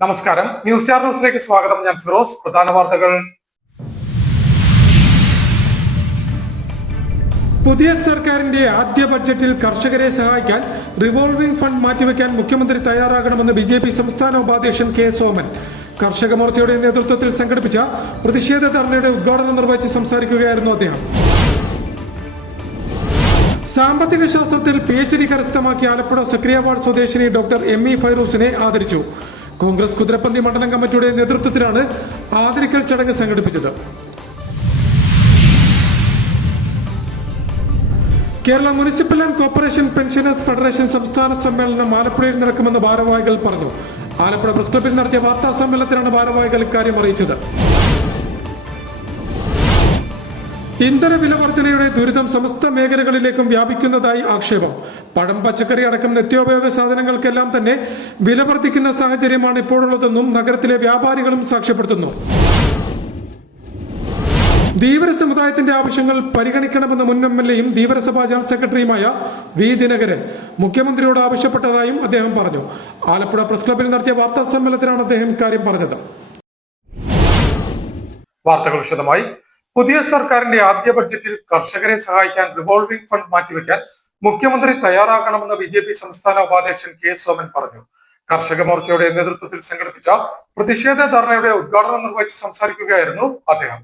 നമസ്കാരം. News star ന്യൂസിലേക്ക് സ്വാഗതം. ഞാൻ ഫിറോസ്. പ്രധാന വാർത്തകൾ. പുതിയ സർക്കാരിന്റെ ആദ്യ ബഡ്ജറ്റിൽ കർഷകരെ സഹായിക്കാൻ റിവോൾവിംഗ് ഫണ്ട് മാറ്റിവെക്കാൻ മുഖ്യമന്ത്രി തയ്യാറാകണമെന്ന് BJP സംസ്ഥാന ഉപാധ്യക്ഷൻ കെ സോമൻ കർഷക മോർച്ചയുടെ നേതൃത്വത്തിൽ സംഘടിപ്പിച്ച പ്രതിഷേധ ധർണയുടെ ഉദ്ഘാടനം നിർവഹിച്ച് സംസാരിക്കുകയായിരുന്നു അദ്ദേഹം. സാമ്പത്തിക ശാസ്ത്രത്തിൽ PhD കരസ്ഥമാക്കിയ ആലപ്പുഴ സക്രിയവാഡ് സ്വദേശിനി ഡോക്ടർ ME ഫൈറൂസിനെ ആദരിച്ചു. കോൺഗ്രസ് കുതിരപ്പന്തി മണ്ഡലം കമ്മിറ്റിയുടെ നേതൃത്വത്തിലാണ് ആദരിക്കൽ ചടങ്ങ് സംഘടിപ്പിച്ചത്. Kerala municipal and corporation pensioners federation സംസ്ഥാന സമ്മേളനം ആലപ്പുഴയിൽ നടക്കുമെന്ന് ഭാരവാഹികൾ പറഞ്ഞു. ആലപ്പുഴ പ്രസ് ക്ലബ്ബിൽ നടത്തിയ വാർത്താ സമ്മേളനത്തിലാണ് ഭാരവാഹികൾ ഇക്കാര്യം അറിയിച്ചത്. ഇന്ധന വില വർധനയുടെ ദുരിതം സമസ്ത മേഖലകളിലേക്കും വ്യാപിക്കുന്നതായി ആക്ഷേപം. പഴം, പച്ചക്കറി അടക്കം നിത്യോപയോഗ സാധനങ്ങൾക്കെല്ലാം തന്നെ വില വർദ്ധിക്കുന്ന സാഹചര്യമാണ് ഇപ്പോഴുള്ളതെന്നും നഗരത്തിലെ വ്യാപാരികളും സാക്ഷ്യപ്പെടുത്തുന്നു. ധീവര സമുദായത്തിന്റെ ആവശ്യങ്ങൾ പരിഗണിക്കണമെന്ന മുൻ MLAയും ധീവരസഭാ ജനറൽ സെക്രട്ടറിയുമായ V. ദിനകരൻ മുഖ്യമന്ത്രിയോട് ആവശ്യപ്പെട്ടതായും അദ്ദേഹം പറഞ്ഞു. ആലപ്പുഴ പ്രസ് ക്ലബ്ബിൽ നടത്തിയ വാർത്താ സമ്മേളനത്തിലാണ് അദ്ദേഹം ഇക്കാര്യം പറഞ്ഞത്. വാർത്തകൾ വിശദമായി. പുതിയ സർക്കാരിന്റെ ആദ്യ ബഡ്ജറ്റിൽ കർഷകരെ സഹായിക്കാൻ റിവോൾവിംഗ് ഫണ്ട് മാറ്റിവെക്കാൻ മുഖ്യമന്ത്രി തയ്യാറാകണമെന്ന് BJP സംസ്ഥാന ഉപാധ്യക്ഷൻ കെ സോമൻ പറഞ്ഞു. കർഷക മോർച്ചയുടെ നേതൃത്വത്തിൽ സംഘടിപ്പിച്ച പ്രതിഷേധ ധർണയുടെ ഉദ്ഘാടനം നിർവഹിച്ച് സംസാരിക്കുകയായിരുന്നു അദ്ദേഹം.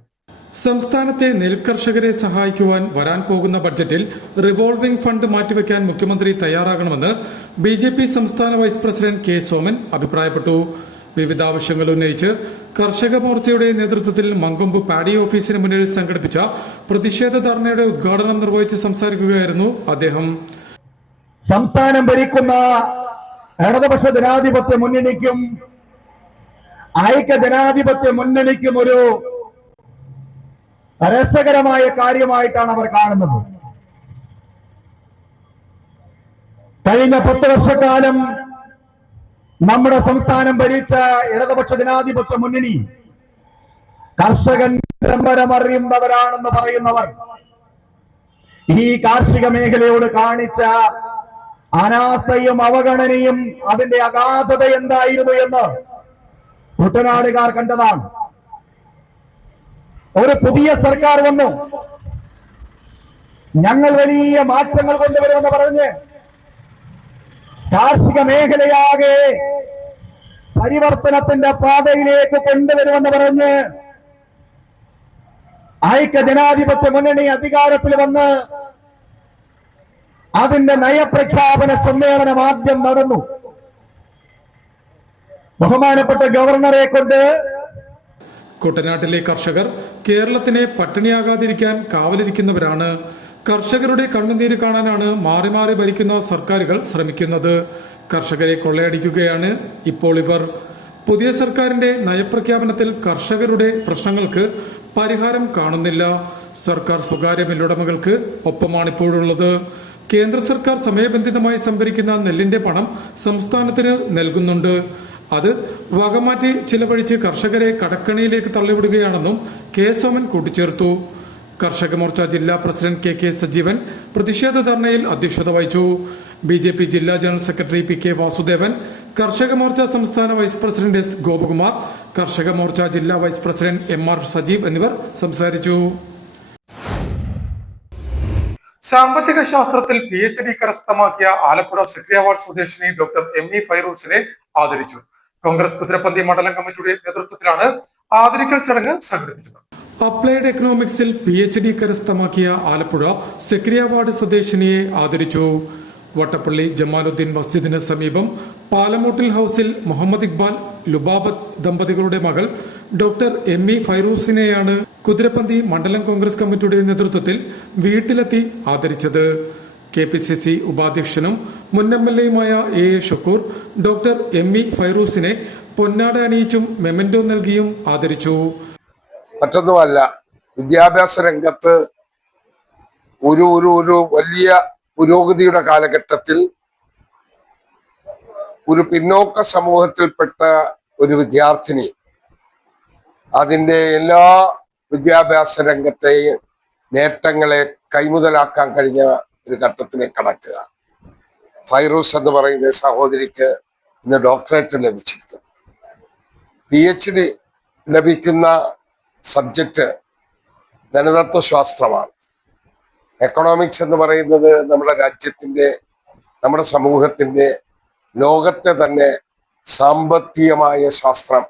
സംസ്ഥാനത്തെ നെൽകർഷകരെ സഹായിക്കുവാൻ വരാൻ പോകുന്ന ബഡ്ജറ്റിൽ റിവോൾവിംഗ് ഫണ്ട് മാറ്റിവെക്കാൻ മുഖ്യമന്ത്രി തയ്യാറാകണമെന്ന് BJP സംസ്ഥാന വൈസ് പ്രസിഡന്റ് കെ സോമൻ അഭിപ്രായപ്പെട്ടു. വിവിധ ആവശ്യങ്ങൾ ഉന്നയിച്ച് കർഷക മോർച്ചയുടെ നേതൃത്വത്തിൽ മങ്കൊമ്പ് പാഡി ഓഫീസിന് മുന്നിൽ സംഘടിപ്പിച്ച പ്രതിഷേധ ധർണയുടെ ഉദ്ഘാടനം നിർവഹിച്ച് സംസാരിക്കുകയായിരുന്നു അദ്ദേഹം. സംസ്ഥാനം ഭരിക്കുന്ന ഇടതുപക്ഷ ജനാധിപത്യ മുന്നണിക്കും ഐക്യ ജനാധിപത്യ മുന്നണിക്കും ഒരു രസകരമായ കാര്യമായിട്ടാണ് അവർ കാണുന്നത്. കഴിഞ്ഞ 10 വർഷക്കാലം നമ്മുടെ സംസ്ഥാനം ഭരിച്ച ഇടതുപക്ഷ ജനാധിപത്യ മുന്നണി കർഷകൻ അറിയുന്നവരാണെന്ന് പറയുന്നവർ ഈ കാർഷിക മേഖലയോട് കാണിച്ച അനാസ്ഥയും അവഗണനയും അതിന്റെ അഗാധത എന്തായിരുന്നു എന്ന് കുട്ടനാടുകാർ കണ്ടതാണ്. ഒരു പുതിയ സർക്കാർ വന്നു, ഞങ്ങൾ വലിയ മാറ്റങ്ങൾ കൊണ്ടുവരുമെന്ന് പറഞ്ഞ് കാർഷിക മേഖലയാകെ പരിവർത്തനത്തിന്റെ പാതയിലേക്ക് കൊണ്ടുവരുമെന്ന് പറഞ്ഞ് ഐക്യ ജനാധിപത്യ മുന്നണി അധികാരത്തിൽ വന്ന് അതിന്റെ നയപ്രഖ്യാപന സമ്മേളനം ആദ്യം നടന്നു. ബഹുമാനപ്പെട്ട ഗവർണറെ കൊണ്ട് കുട്ടനാട്ടിലെ കർഷകർ കേരളത്തിനെ പട്ടിണിയാകാതിരിക്കാൻ കാവലിരിക്കുന്നവരാണ്. കർഷകരുടെ കണ്ണുനീര് കാണാനാണ് മാറി മാറി ഭരിക്കുന്ന സർക്കാരുകൾ ശ്രമിക്കുന്നത്. കർഷകരെ കൊള്ളയടിക്കുകയാണ് ഇപ്പോൾ ഇവർ. പുതിയ സർക്കാരിന്റെ നയപ്രഖ്യാപനത്തിൽ കർഷകരുടെ പ്രശ്നങ്ങൾക്ക് പരിഹാരം കാണുന്നില്ല. സർക്കാർ സ്വകാര്യ മില്ലുടമകൾക്ക് ഒപ്പമാണിപ്പോഴുള്ളത്. കേന്ദ്ര സർക്കാർ സമയബന്ധിതമായി സംഭരിക്കുന്ന നെല്ലിന്റെ പണം സംസ്ഥാനത്തിന് നൽകുന്നുണ്ട്. അത് വകമാറ്റി ചിലവഴിച്ച് കർഷകരെ കടക്കണിയിലേക്ക് തള്ളിവിടുകയാണെന്നും കെ സോമൻ കൂട്ടിച്ചേർത്തു. കർഷക മോർച്ച ജില്ലാ പ്രസിഡന്റ് KK സജീവൻ പ്രതിഷേധ ധർണയിൽ അധ്യക്ഷത വഹിച്ചു. BJP ജില്ലാ ജനറൽ സെക്രട്ടറി PK വാസുദേവൻ, കർഷക മോർച്ച സംസ്ഥാന വൈസ് പ്രസിഡന്റ് S. ഗോപകുമാർ, കർഷക മോർച്ച ജില്ലാ വൈസ് പ്രസിഡന്റ് MR സജീവ് എന്നിവർ സംസാരിച്ചു. സാമ്പത്തിക ശാസ്ത്രത്തിൽ PhD കരസ്ഥമാക്കിയ ആലപ്പുഴ സക്രിയവാഡ് സ്വദേശിനി ഡോക്ടർ ME ഫൈറൂസിനെ ആദരിച്ചു. കോൺഗ്രസ് കുതിരപ്പന്തി മണ്ഡലം കമ്മിറ്റിയുടെ നേതൃത്വത്തിലാണ് ആദരിക്കൽ ചടങ്ങ് സംഘടിപ്പിച്ചത്. അപ്ലൈഡ് എക്കണോമിക്സിൽ PhD കരസ്ഥമാക്കിയ ആലപ്പുഴ സക്രിയവാഡ് സ്വദേശിനിയെ ആദരിച്ചു. വട്ടപ്പള്ളി ജമാലുദ്ദീൻ മസ്ജിദിന് സമീപം പാലമൂട്ടിൽ ഹൌസിൽ മുഹമ്മദ് ഇക്ബാൽ ലുബാബത്ത് ദമ്പതികളുടെ മകൾ ഡോക്ടർ ME ഫൈറൂസിനെയാണ് കുതിരപ്പന്തി മണ്ഡലം കോൺഗ്രസ് കമ്മിറ്റിയുടെ നേതൃത്വത്തിൽ വീട്ടിലെത്തി ആദരിച്ചത്. KPCC ഉപാധ്യക്ഷനും മുൻ MLAയുമായ A. ഷക്കൂർ ഡോക്ടർ ME ഫൈറൂസിനെ പൊന്നാട അണിയിച്ചും മെമന്റോ നൽകിയും ആദരിച്ചു. മറ്റൊന്നുമല്ല, വിദ്യാഭ്യാസ രംഗത്ത് ഒരു വലിയ പുരോഗതിയുടെ കാലഘട്ടത്തിൽ ഒരു പിന്നോക്ക സമൂഹത്തിൽപ്പെട്ട ഒരു വിദ്യാർത്ഥിനി അതിൻ്റെ എല്ലാ വിദ്യാഭ്യാസ രംഗത്തെയും നേട്ടങ്ങളെ കൈമുതലാക്കാൻ കഴിഞ്ഞ ഒരു ഘട്ടത്തിലേക്ക് കടക്കുക. ഫൈറൂസ് എന്ന് പറയുന്ന സഹോദരിക്ക് ഇന്ന് ഡോക്ടറേറ്റ് ലഭിച്ചിരിക്കുന്നു. PhD ലഭിക്കുന്ന സബ്ജക്റ്റ് ധനതത്വശാസ്ത്രമാണ്. എക്കണോമിക്സ് എന്ന് പറയുന്നത് നമ്മുടെ രാജ്യത്തിന്റെ, നമ്മുടെ സമൂഹത്തിന്റെ, ലോകത്തെ തന്നെ സാമ്പത്തികമായ ശാസ്ത്രം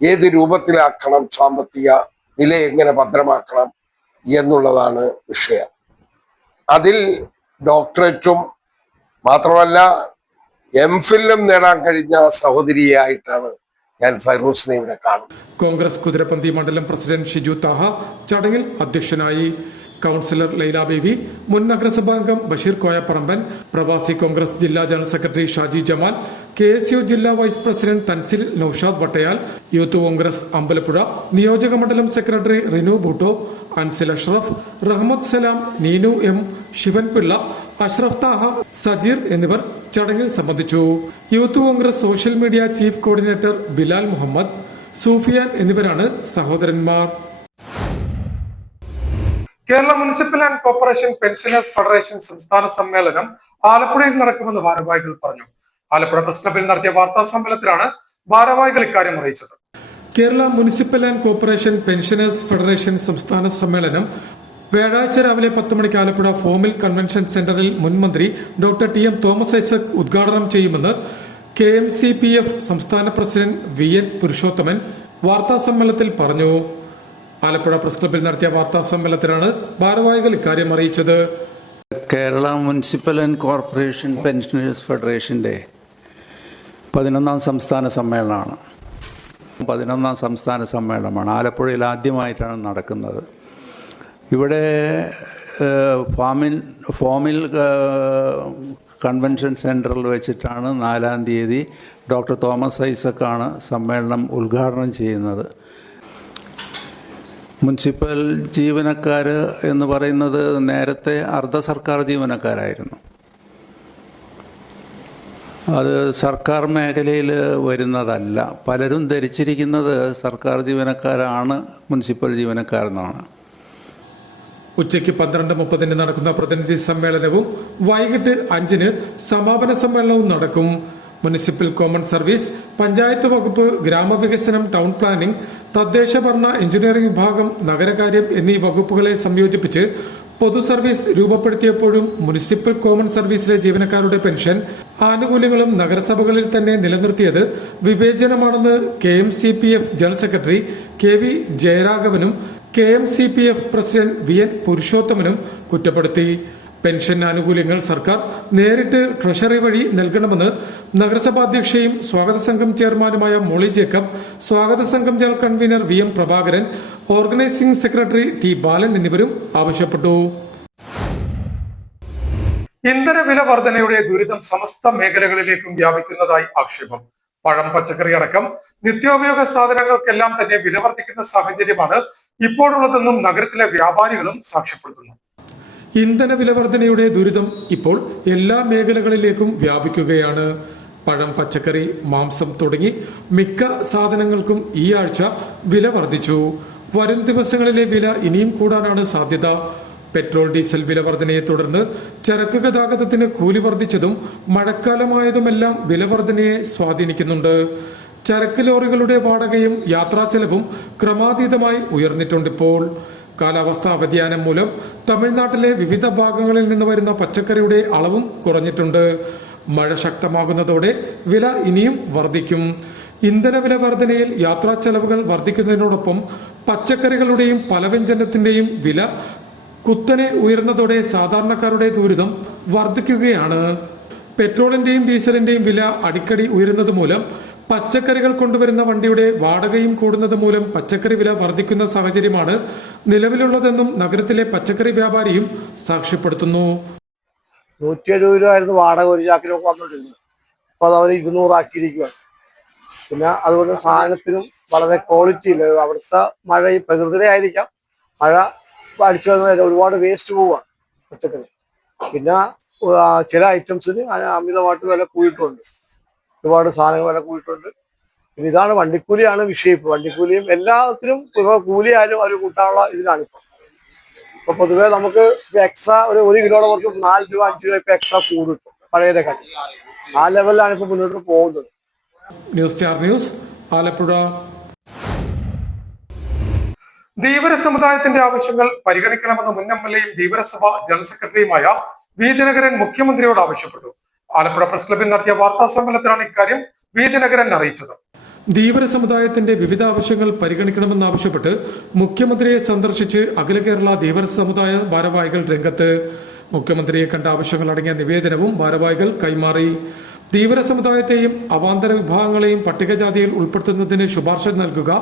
ഏത് രൂപത്തിലാക്കണം, സാമ്പത്തിക നില എങ്ങനെ ഭദ്രമാക്കണം എന്നുള്ളതാണ് വിഷയം. അതിൽ ഡോക്ടറേറ്റും മാത്രമല്ല MPhilഉം നേടാൻ കഴിഞ്ഞ സഹോദരിയായിട്ടാണ് ഞാൻ ഫൈറൂസിനെ ഇവിടെ കാണുന്നത്. കോൺഗ്രസ് കുതിരപ്പന്തി മണ്ഡലം പ്രസിഡന്റ് ഷിജു താഹ ചടങ്ങിൽ അധ്യക്ഷനായി. കൗൺസിലർ ലൈല ബേബി, മുൻ നഗരസഭാംഗം ബഷീർ കോയപ്പറമ്പൻ, പ്രവാസി കോൺഗ്രസ് ജില്ലാ general secretary Shaji Jamal, KSU ജില്ലാ vice president Thansil Noushad Vattayal, youth Congress Ambalappuzha നിയോജക മണ്ഡലം സെക്രട്ടറി റിനു ബൂട്ടോ, അൻസിൽ അഷ്റഫ്, റഹ്മത്ത് സലാം, നീനു M, ശിവൻപിള്ള, അഷ്റഫ് താഹ, സജീർ എന്നിവർ ചടങ്ങിൽ സംബന്ധിച്ചു. Youth Congress social media chief coordinator Bilal Muhammad, Sufiyan എന്നിവരാണ് സഹോദരന്മാർ. Kerala municipal and corporation pensioners federation സംസ്ഥാന സമ്മേളനം ആലപ്പുഴയിൽ നടക്കുമെന്ന് ഭാരവാഹികൾ പറഞ്ഞു. ആലപ്പുഴ പ്രസ് ക്ലബിൽ നടത്തിയ വാർത്താ സമ്മേളനത്തിലാണ് ഭാരവാഹികൾ ഇക്കാര്യം അറിയിച്ചത്. Kerala municipal and corporation pensioners federation സംസ്ഥാന സമ്മേളനം വ്യാഴാഴ്ച രാവിലെ 10 മണിക്ക് ആലപ്പുഴ ഫോമിൽ കൺവെൻഷൻ സെന്ററിൽ മുൻമന്ത്രി ഡോക്ടർ TM തോമസ് ഐസക് ഉദ്ഘാടനം ചെയ്യുമെന്ന് KMCPF സംസ്ഥാന പ്രസിഡന്റ് VN പുരുഷോത്തമൻ വാർത്താ സമ്മേളനത്തിൽ പറഞ്ഞു. ആലപ്പുഴ പ്രസ് ക്ലബിൽ നടത്തിയ വാർത്താ സമ്മേളനത്തിലാണ് ഭാരവാഹികൾ ഇക്കാര്യം അറിയിച്ചത്. Kerala municipal and corporation pensioners ഫെഡറേഷൻ്റെ 11ാം സംസ്ഥാന സമ്മേളനമാണ്. 11ാം സംസ്ഥാന സമ്മേളനമാണ്. ആലപ്പുഴയിൽ ആദ്യമായിട്ടാണ് നടക്കുന്നത്. ഇവിടെ ഫോമിൽ കൺവെൻഷൻ സെൻറ്ററിൽ വെച്ചിട്ടാണ് 4-ാം തീയതി ഡോക്ടർ തോമസ് ഐസക്കാണ് സമ്മേളനം ഉദ്ഘാടനം ചെയ്യുന്നത്. മുനിസിപ്പൽ ജീവനക്കാർ എന്ന് പറയുന്നത് നേരത്തെ അർദ്ധ സർക്കാർ ജീവനക്കാരായിരുന്നു. അത് സർക്കാർ മേഖലയിൽ വരുന്നതല്ല. പലരും ധരിച്ചിരിക്കുന്നത് സർക്കാർ ജീവനക്കാരാണ് മുനിസിപ്പൽ ജീവനക്കാരെന്നാണ്. ഉച്ചയ്ക്ക് 12:30 നടക്കുന്ന പ്രതിനിധി സമ്മേളനവും വൈകിട്ട് 5 സമാപന സമ്മേളനവും നടക്കും. മുനിസിപ്പൽ കോമൺ സർവീസ്, പഞ്ചായത്ത് വകുപ്പ്, ഗ്രാമവികസനം, ടൗൺ പ്ലാനിംഗ്, തദ്ദേശ ഭരണ, എഞ്ചിനീയറിംഗ് വിഭാഗം, നഗരകാര്യം എന്നീ വകുപ്പുകളെ സംയോജിപ്പിച്ച് പൊതു സർവീസ് രൂപപ്പെടുത്തിയപ്പോഴും മുനിസിപ്പൽ കോമൺ സർവീസിലെ ജീവനക്കാരുടെ പെൻഷൻ ആനുകൂല്യങ്ങളും നഗരസഭകളിൽ തന്നെ നിലനിർത്തിയത് വിവേചനമാണെന്ന് KMCPF general secretary KV ജയരാഘവനും KMCPF president VN പുരുഷോത്തമനും കുറ്റപ്പെടുത്തി. പെൻഷൻ ആനുകൂല്യങ്ങൾ സർക്കാർ നേരിട്ട് ട്രഷറി വഴി നൽകണമെന്ന് നഗരസഭാ അധ്യക്ഷയും സ്വാഗത സംഘം ചെയർമാനുമായ മോളി ജേക്കബ്, സ്വാഗത സംഘം general convener VM Prabhakaran, organising secretary T ബാലൻ എന്നിവരും ആവശ്യപ്പെട്ടു. ഇന്ധന വില വർധനയുടെ ദുരിതം സമസ്ത മേഖലകളിലേക്കും വ്യാപിക്കുന്നതായി ആക്ഷേപം. പഴം, പച്ചക്കറി അടക്കം നിത്യോപയോഗ സാധനങ്ങൾക്കെല്ലാം തന്നെ വില വർദ്ധിക്കുന്ന സാഹചര്യമാണ് ഇപ്പോഴുള്ളതെന്നും നഗരത്തിലെ വ്യാപാരികളും സാക്ഷ്യപ്പെടുത്തുന്നു. ഇന്ധന വില വർധനയുടെ ദുരിതം ഇപ്പോൾ എല്ലാ മേഖലകളിലേക്കും വ്യാപിക്കുകയാണ്. പഴം, പച്ചക്കറി, മാംസം തുടങ്ങി മിക്ക സാധനങ്ങൾക്കും ഈ ആഴ്ച വില വർദ്ധിച്ചു. വരും ദിവസങ്ങളിലെ വില ഇനിയും കൂടാനാണ് സാധ്യത. പെട്രോൾ, ഡീസൽ വില വർധനയെ തുടർന്ന് ചരക്ക് ഗതാഗതത്തിന് കൂലി വർദ്ധിച്ചതും മഴക്കാലമായതുമെല്ലാം വില വർധനയെ സ്വാധീനിക്കുന്നുണ്ട്. ചരക്ക് ലോറികളുടെ വാടകയും യാത്രാ ചെലവും ക്രമാതീതമായി ഉയർന്നിട്ടുണ്ടിപ്പോൾ. കാലാവസ്ഥാ വ്യതിയാനം മൂലം തമിഴ്നാട്ടിലെ വിവിധ ഭാഗങ്ങളിൽ നിന്ന് വരുന്ന പച്ചക്കറിയുടെ അളവും കുറഞ്ഞിട്ടുണ്ട്. മഴ ശക്തമാകുന്നതോടെ വില ഇനിയും വർദ്ധിക്കും. ഇന്ധന വില വർധനയിൽ യാത്രാ ചെലവുകൾ വർദ്ധിക്കുന്നതിനോടൊപ്പം പച്ചക്കറികളുടെയും പലവ്യഞ്ജനത്തിന്റെയും വില കുത്തനെ ഉയർന്നതോടെ സാധാരണക്കാരുടെ ദുരിതം വർദ്ധിക്കുകയാണ്. പെട്രോളിന്റെയും ഡീസലിന്റെയും വില അടിക്കടി ഉയരുന്നത് മൂലം പച്ചക്കറികൾ കൊണ്ടുവരുന്ന വണ്ടിയുടെ വാടകയും കൂടുന്നത് മൂലം പച്ചക്കറി വില വർദ്ധിക്കുന്ന സാഹചര്യമാണ് നിലവിലുള്ളതെന്നും നഗരത്തിലെ പച്ചക്കറി വ്യാപാരിയും സാക്ഷ്യപ്പെടുത്തുന്നു. 170 രൂപയായിരുന്നു വാടക ഒരു ചാക്കിനൊക്കെ വന്നിട്ടിരുന്നത്. അപ്പോൾ അത് അവർ 200 ആക്കിയിരിക്കുകയാണ്. പിന്നെ അതുകൊണ്ട് സാധനത്തിനും വളരെ ക്വാളിറ്റി ഇല്ല. അവിടുത്തെ മഴ ഈ പ്രകൃതിയിലെ ആയിരിക്കാം, മഴ അടിച്ചു വന്നാൽ ഒരുപാട് വേസ്റ്റ് പോവുകയാണ് പച്ചക്കറി. പിന്നെ ചില ഐറ്റംസിന് അമിതമായിട്ട് വില കൂടിയിട്ടുണ്ട്. ഒരുപാട് സാധനങ്ങൾ വില കൂടിയിട്ടുണ്ട്. പിന്നെ ഇതാണ് വണ്ടിക്കൂലിയാണ് വിഷയം. ഇപ്പോൾ വണ്ടിക്കൂലിയും എല്ലാത്തിനും ഇപ്പോൾ കൂലിയായാലും അവർ കൂട്ടാനുള്ള ഇതിലാണ് ഇപ്പോൾ. ഇപ്പൊ പൊതുവെ നമുക്ക് എക്സ്ട്രാ ഒരു കിലോയുടെ പുറത്ത് 4 രൂപ 5 രൂപ ഇപ്പൊ എക്സ്ട്രാ കൂടും പഴയതൊക്കെ. ആ ലെവലിലാണ് ഇപ്പൊ മുന്നോട്ട് പോകുന്നത്. News star news, Alappuzha. Dheevara സമുദായത്തിന്റെ ആവശ്യങ്ങൾ പരിഗണിക്കണമെന്ന് മുൻ എംഎൽഎയും ധീവരസഭ ജനറൽ സെക്രട്ടറിയുമായ വി ദിനകരൻ മുഖ്യമന്ത്രിയോട് ആവശ്യപ്പെട്ടു. ആലപ്പുഴ പ്രസ് ക്ലബിൽ നടത്തിയ വാർത്താ സമ്മേളനത്തിലാണ് ഇക്കാര്യം വി ദിനകരൻ അറിയിച്ചത്. ധീവര സമുദായത്തിന്റെ വിവിധ ആവശ്യങ്ങൾ പരിഗണിക്കണമെന്നാവശ്യപ്പെട്ട് മുഖ്യമന്ത്രിയെ സന്ദർശിച്ച് അഖില കേരള ധീവര സമുദായ ഭാരവാഹികൾ രംഗത്ത്. മുഖ്യമന്ത്രിയെ കണ്ട ആവശ്യങ്ങൾ അടങ്ങിയ നിവേദനവും ഭാരവാഹികൾ കൈമാറി. ധീവര സമുദായത്തെയും അവാന്തര വിഭാഗങ്ങളെയും പട്ടികജാതിയിൽ ഉൾപ്പെടുത്തുന്നതിന് ശുപാർശ നൽകുക,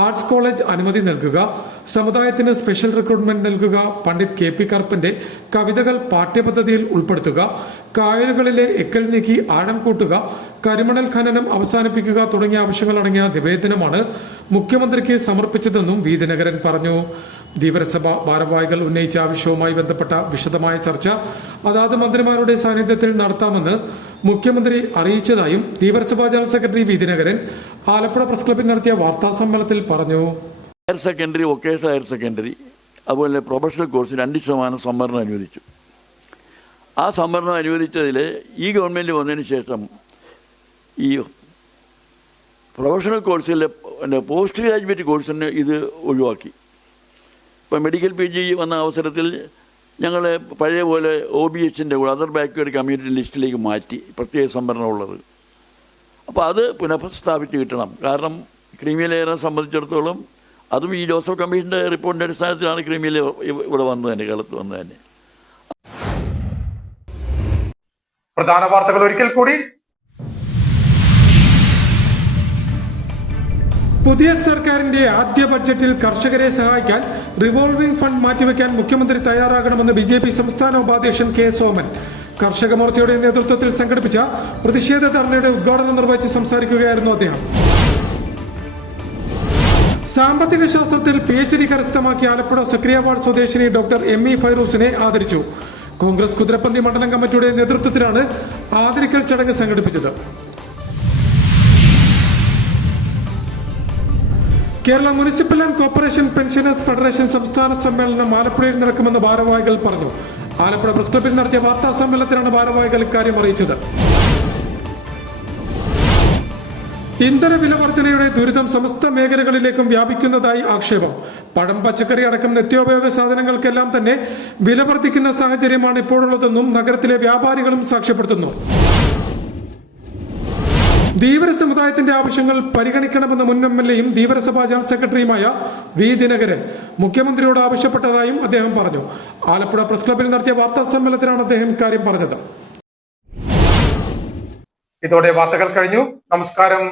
ആർട്സ് കോളേജ് അനുമതി നൽകുക, സമുദായത്തിന് സ്പെഷ്യൽ റിക്രൂട്ട്മെന്റ് നൽകുക, പണ്ഡിറ്റ് കെ പി കറുപ്പന്റെ കവിതകൾ പാഠ്യപദ്ധതിയിൽ ഉൾപ്പെടുത്തുക, കായലുകളിലെ എക്കൽ നീക്കി ആഴം കൂട്ടുക, കരിമണൽ ഖനനം അവസാനിപ്പിക്കുക തുടങ്ങിയ ആവശ്യങ്ങൾ അടങ്ങിയ നിവേദനമാണ് മുഖ്യമന്ത്രിക്ക് സമർപ്പിച്ചതെന്നും വി ദിനകരൻ പറഞ്ഞു. ധീവരസഭ ഭാരവാഹികൾ ഉന്നയിച്ച ആവശ്യവുമായി ബന്ധപ്പെട്ട വിശദമായ ചർച്ച അതാത് മന്ത്രിമാരുടെ സാന്നിധ്യത്തിൽ നടത്താമെന്ന് മുഖ്യമന്ത്രി അറിയിച്ചതായും Dheevarasabha general secretary V Dinakaran Alappuzha press ക്ലബിൽ നടത്തിയ വാർത്താ സമ്മേളനത്തിൽ പറഞ്ഞു. Higher secondary, vocational higher secondary, അതുപോലെ പ്രൊഫഷണൽ കോഴ്സ് 2% സംവരണം അനുവദിച്ചു. ആ സംവരണം അനുവദിച്ചതിൽ ഈ ഗവൺമെൻറ് വന്നതിന് ശേഷം ഈ പ്രൊഫഷണൽ കോഴ്സിലെ പോസ്റ്റ് ഗ്രാജുവേറ്റ് കോഴ്സിന് ഇത് ഒഴിവാക്കി. ഇപ്പം മെഡിക്കൽ PG വന്ന അവസരത്തിൽ ഞങ്ങൾ പഴയ പോലെ OBHൻ്റെ കൂടെ അതർ ബാക്ക്വേർഡ് കമ്മ്യൂണിറ്റി ലിസ്റ്റിലേക്ക് മാറ്റി, പ്രത്യേക സംവരണമുള്ളത്. അപ്പോൾ അത് പുനഃസ്ഥാപിച്ച് കിട്ടണം. കാരണം ക്രീമി ലെയറിനെ സംബന്ധിച്ചിടത്തോളം അതും ഈ ജോസഫ് കമ്മീഷൻ്റെ റിപ്പോർട്ടിൻ്റെ അടിസ്ഥാനത്തിലാണ് ക്രീമി ലെയർ ഇവിടെ വന്നത് തന്നെ, കേരളത്തിൽ വന്നത് തന്നെ. പ്രധാന വാർത്തകൾ ഒരിക്കൽ കൂടി. പുതിയ സർക്കാരിന്റെ ആദ്യ ബഡ്ജറ്റിൽ കർഷകരെ സഹായിക്കാൻ റിവോൾവിംഗ് ഫണ്ട് മാറ്റിവെക്കാൻ മുഖ്യമന്ത്രി തയ്യാറാകണമെന്ന് BJP സംസ്ഥാന ഉപാധ്യക്ഷൻ K. സോമൻ. കർഷക മോർച്ചയുടെ നേതൃത്വത്തിൽ സംഘടിപ്പിച്ച പ്രതിഷേധ ധർണയുടെ ഉദ്ഘാടനം നിർവഹിച്ച് സംസാരിക്കുകയായിരുന്നു അദ്ദേഹം. സാമ്പത്തിക ശാസ്ത്രത്തിൽ PhD കരസ്ഥമാക്കിയ ആലപ്പുഴ സക്രിയവാഡ് സ്വദേശിനി ഡോക്ടർ ME ഫൈറൂസിനെ ആദരിച്ചു. കോൺഗ്രസ് കുതിരപ്പന്തി മണ്ഡലം കമ്മിറ്റിയുടെ നേതൃത്വത്തിലാണ് ആദരിക്കൽ ചടങ്ങ് സംഘടിപ്പിച്ചത്. Kerala municipal and corporation pensioners federation സംസ്ഥാന സമ്മേളനം ആലപ്പുഴയിൽ നടക്കുമെന്ന് ഭാരവാഹികൾ പറഞ്ഞു. ആലപ്പുഴ പ്രസ് ക്ലബിൽ നടത്തിയ വാർത്താ സമ്മേളനത്തിലാണ് ഭാരവാഹികൾ ഇക്കാര്യം അറിയിച്ചത്. ഇന്ധന വില വർധനയുടെ ദുരിതം സമസ്ത മേഖലകളിലേക്കും വ്യാപിക്കുന്നതായി ആക്ഷേപം. പഴം, പച്ചക്കറി അടക്കം നിത്യോപയോഗ സാധനങ്ങൾക്കെല്ലാം തന്നെ വില വർദ്ധിക്കുന്ന സാഹചര്യമാണ് ഇപ്പോഴുള്ളതെന്നും നഗരത്തിലെ വ്യാപാരികളും സാക്ഷ്യപ്പെടുത്തുന്നു. ധീവര സമുദായത്തിന്റെ ആവശ്യങ്ങൾ പരിഗണിക്കണമെന്ന മുൻ എംഎൽഎയും ധീവരസഭാ ജനറൽ സെക്രട്ടറിയുമായ വി ദിനകരൻ മുഖ്യമന്ത്രിയോട് ആവശ്യപ്പെട്ടതായും അദ്ദേഹം പറഞ്ഞു. ആലപ്പുഴ പ്രസ് ക്ലബിൽ നടത്തിയ വാർത്താ സമ്മേളനത്തിലാണ് അദ്ദേഹം ഇക്കാര്യം പറഞ്ഞത്. ഇതോടെ വാർത്തകൾ കഴിഞ്ഞു. നമസ്കാരം.